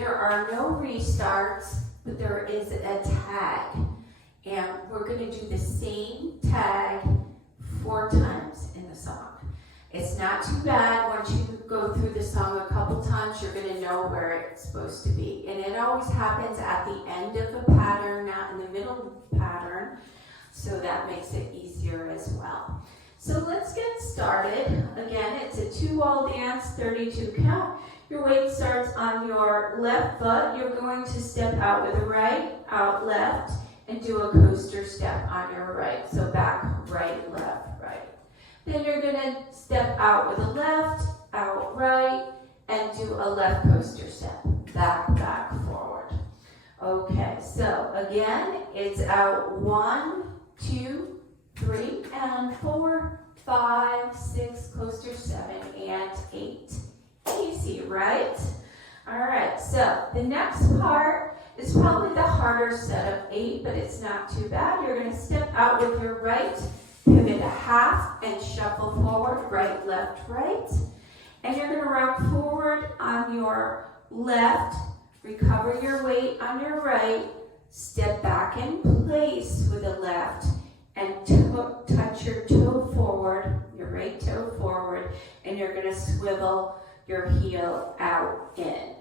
There are no restarts, but there is a tag. And we're going to do the same tag 4 times in the song. It's not too bad. Once you go through the song a couple times, you're going to know where it's supposed to be. And it always happens at the end of the pattern, not in the middle pattern. So that makes it easier as well. So let's get started. Again, it's a 2-wall dance, 32 count. Your weight starts on your left foot. You're going to step out with the right, out left, and do a coaster step on your right. So back, right, left, right. Then you're going to step out with the left, out right, and do a left coaster step. Back, back, forward. Okay, so again, it's out 1, 2, 3, and 4, 5, 6, coaster 7, and 8. Easy, right? All right, so the next part is probably the harder set of 8, but it's not too bad. You're going to step out with your right, pivot a half, and shuffle forward, right, left, right. And you're going to rock forward on your left, recover your weight on your right, step back in place with the left, and touch your toe forward, your right toe forward, and you're going to swivel your heel out in.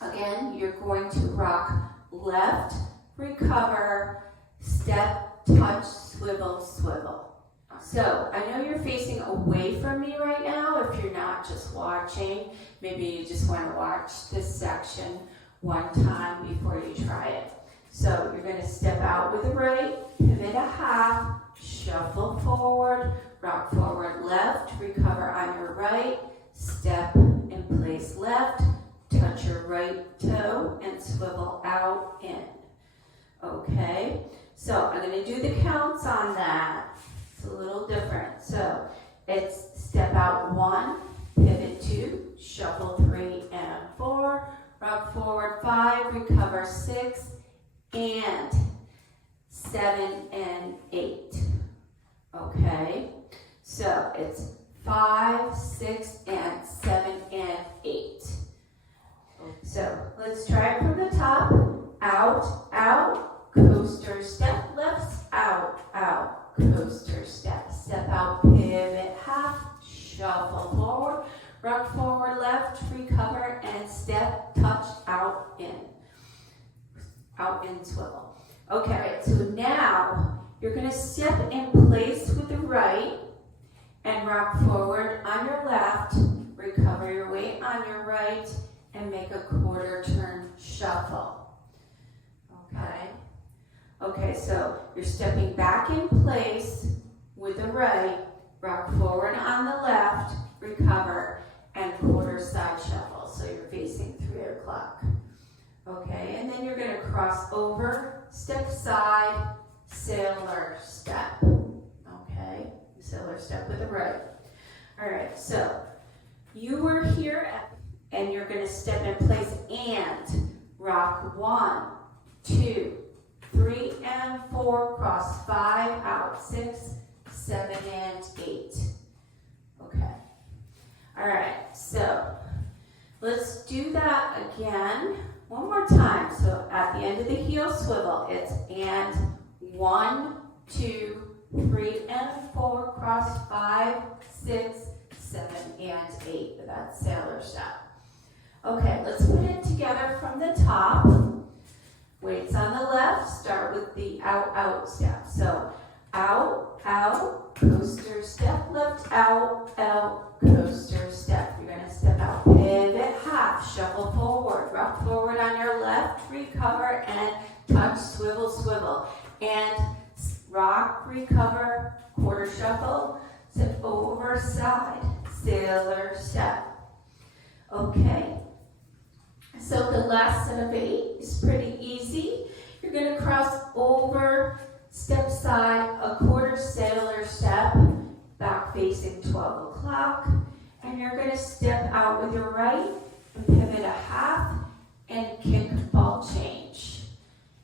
Again, you're going to rock left, recover, step, touch, swivel, swivel. So I know you're facing away from me right now. If you're not just watching, maybe you just want to watch this section one time before you try it. So you're going to step out with the right, pivot a half, shuffle forward, rock forward left, recover on your right, step in place left, touch your right toe, and swivel out in. Okay, so I'm going to do the counts on that. It's a little different. So it's step out 1, pivot 2, shuffle 3 and 4, rock forward 5, recover 6, and 7 and 8. Okay, so it's 5, 6, and 7 and 8. So let's try it from the top. Out, out, coaster step, left, out, out, coaster step. Step out, pivot half, shuffle forward, rock forward left, recover, and step, touch, out, in. Out, in, swivel. Okay, so now you're going to step in place with the right and rock forward on your left, recover your weight on your right, and make a quarter turn shuffle. Okay? Okay, so you're stepping back in place with the right, rock forward on the left, recover, and quarter side shuffle. So you're facing 3 o'clock. Okay, and then you're going to cross over, step side, sailor step. Okay, sailor step with the right. All right, so you were here and you're going to step in place and rock 1, 2, 3, and 4, cross 5, out 6, 7, and 8. Okay. All right, so let's do that again. One more time. So at the end of the heel swivel, it's and 1, 2, 3, and 4, cross 5, 6, 7, and 8 with that sailor step. Okay, let's put it together from the top. Weights on the left, start with the out, out step. So out, out, coaster step, left, out, out, coaster step. You're going to step out, pivot, half, shuffle forward, rock forward on your left, recover, and touch, swivel, swivel. And rock, recover, quarter shuffle, step over, side, sailor step. Okay, so the last set of 8 is pretty easy. You're going to cross over, step side, a quarter sailor step, back facing 12 o'clock, and you're going to step out with your right and pivot a half and kick ball change.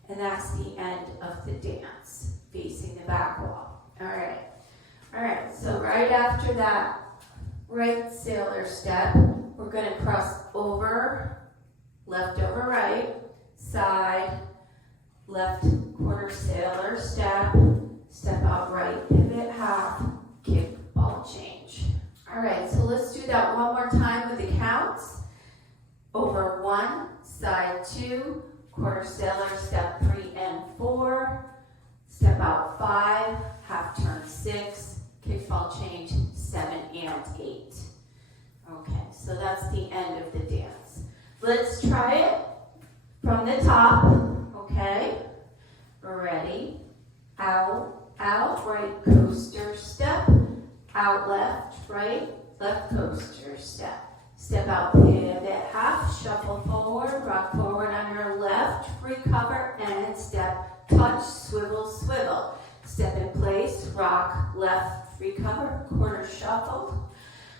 And that's the end of the dance, facing the back wall. All right, so right after that right sailor step, we're going to cross over left over right, side, left quarter sailor step, step out right, pivot half, kick, ball change. All right, so let's do that one more time with the counts. Over 1, side 2, quarter sailor, step 3 and 4, step out 5, half turn 6, kick, ball change 7 and 8. Okay, so that's the end of the dance. Let's try it from the top, okay? Ready, out, right, coaster step, out, left, right, left, coaster step. Step out, pivot half, shuffle forward, rock forward on your left, recover, and step, touch, swivel, swivel. Step in place, rock, left, recover, quarter shuffle,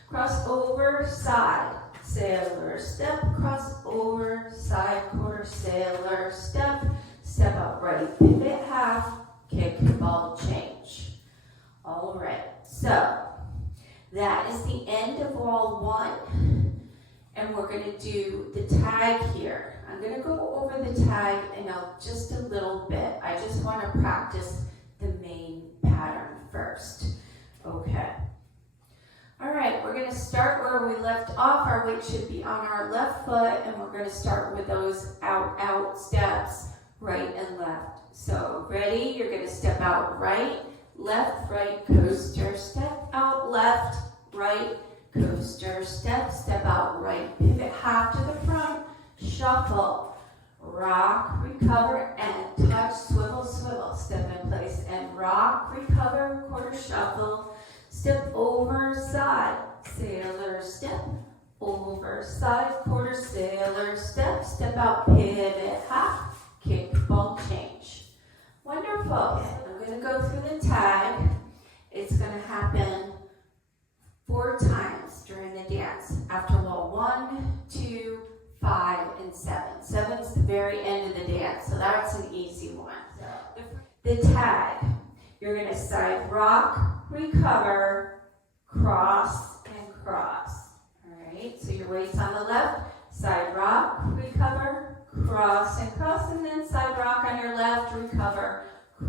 cross over, side, sailor step, cross over, side, quarter sailor step, step out right, pivot half, kick, ball change. All right, so that is the end of wall 1. And we're going to do the tag here. I'm going to go over the tag in just a little bit. I just want to practice the main pattern first. Okay. All right, we're going to start where we left off. Our weight should be on our left foot, and we're going to start with those out steps, right and left. So ready? You're going to step out right, coaster, step out left, right, coaster, step out right, pivot half to the front, shuffle, rock, recover, and touch, swivel, swivel. Step in place and rock, recover, quarter shuffle, step over, side, sailor step, over, side, quarter sailor step, step out, pivot half, kick, ball change. Wonderful. I'm going to go through the tag. It's going to happen 4 times during the dance. After wall 1, 2, 5, and 7. 7's the very end of the dance, so that's an easy one. The tag, you're going to side rock, recover, cross, and cross. All right, so your weight's on the left, side rock, recover, cross, and then side rock on your left, recover,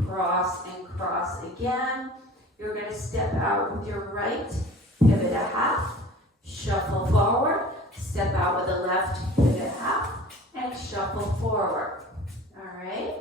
cross, and cross again. You're going to step out with your right, pivot a half, shuffle forward, step out with the left, pivot half, and shuffle forward. All right,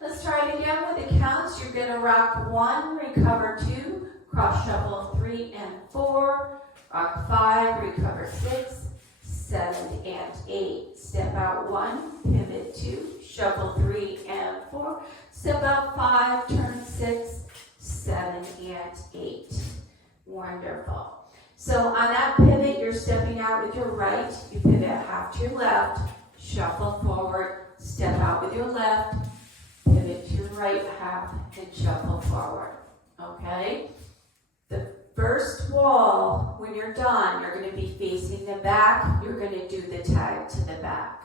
let's try it again with the counts. You're going to rock 1, recover 2, cross shuffle 3 and 4, rock 5, recover 6, 7 and 8. Step out 1, pivot 2, shuffle 3 and 4, step out 5, turn 6, 7 and 8. Wonderful. So on that pivot, you're stepping out with your right, you pivot half to your left, shuffle forward, step out with your left, pivot to your right half, and shuffle forward. Okay? The first wall, when you're done, you're going to be facing the back, you're going to do the tag to the back.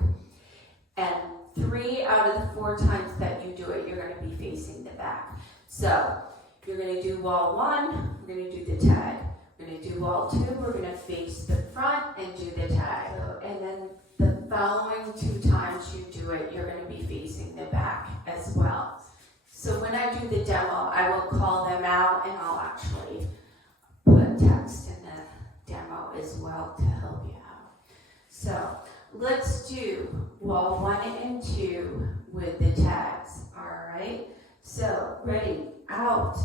And 3 out of the 4 times that you do it, you're going to be facing the back. So, you're going to do wall 1, we're going to do the tag. We're going to do wall 2, we're going to face the front and do the tag. And then the following 2 times you do it, you're going to be facing the back as well. So when I do the demo, I will call them out and I'll actually put text in the demo as well to help you out. So let's do wall 1 and 2 with the tags. All right. So ready, out,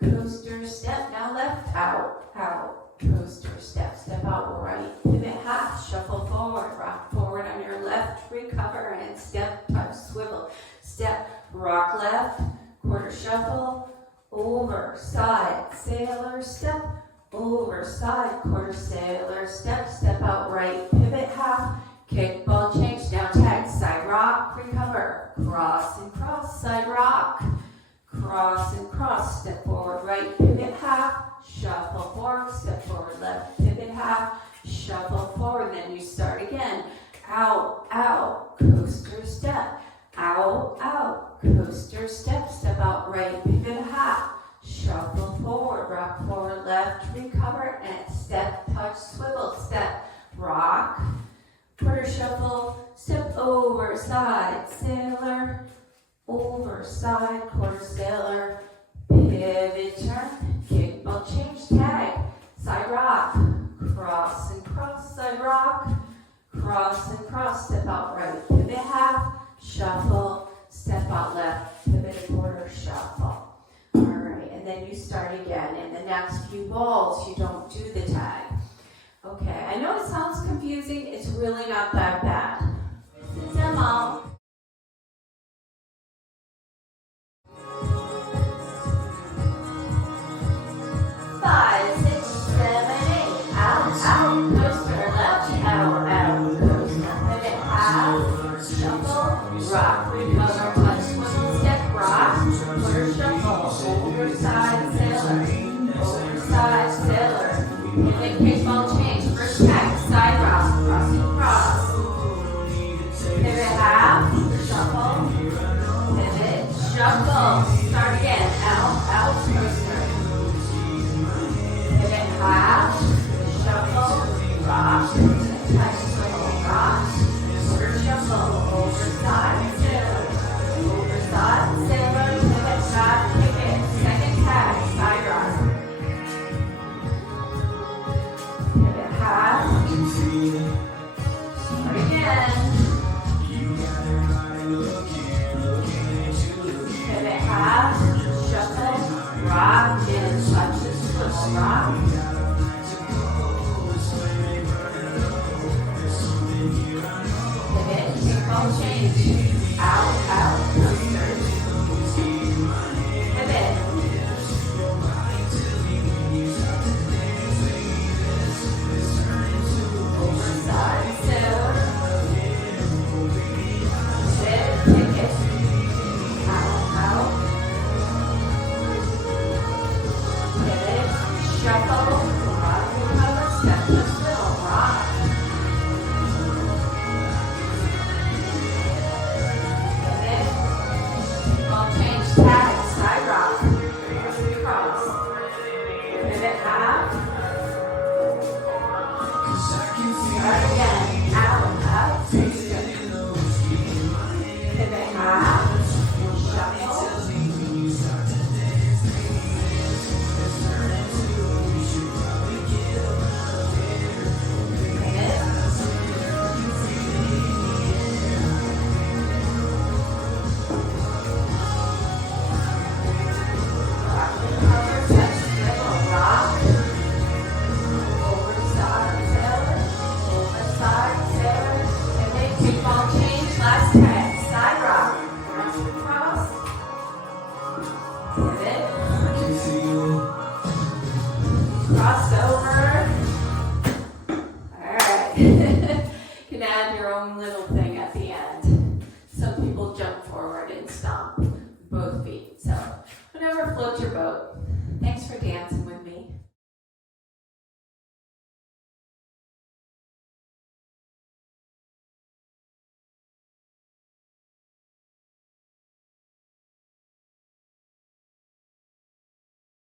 coaster step. Now left, out, coaster step. Step out right, pivot half, shuffle forward, rock forward on your left, recover, and step, touch, swivel. Step, rock left, quarter shuffle, over, side, sailor step, over, side, quarter sailor step, step out right, pivot half, kick, ball change, now tag, side rock, recover, cross and cross, side rock, cross and cross, step forward right, pivot half, shuffle forward, step forward left, pivot half, shuffle forward, then you start again, out, coaster step, out, coaster step, step out right, pivot half, shuffle forward, rock forward left, recover, and step, touch, swivel, step, rock, quarter shuffle, side, sailor, over side, quarter sailor, pivot, turn, kick, ball change, tag, side rock, cross and cross, side rock, cross and cross, step out right, pivot half, shuffle, step out left, pivot quarter, shuffle. All right, and then you start again. In the next few balls, you don't do the tag. Okay, I know it sounds confusing. It's really not that bad. This is demo. 5, 6, 7, 8. Out, coaster, left, out, coaster. Pivot half, shuffle, rock, recover, touch, swivel, step, rock, quarter shuffle, over side, sailor, pivot, kick, ball change, first tag, side rock, cross and cross. Pivot half, shuffle, pivot, shuffle, start again, out, coaster. Pivot half, shuffle, rock, touch, swivel, rock, quarter shuffle, over side, sailor, pivot half, kick it, second tag, side rock. Pivot half, start again. Pivot half, shuffle, rock, and touch the swivel, rock. Pivot, kick, ball change, out, coaster. Pivot. Over side, sailor. Pivot, kick it. Out. Pivot, shuffle, rock, recover, step to swivel, rock. Pivot, ball change, tag, side rock, cross. Pivot half. Start again, out, coaster. Pivot half, shuffle. Crossover. All right. You can add your own little thing.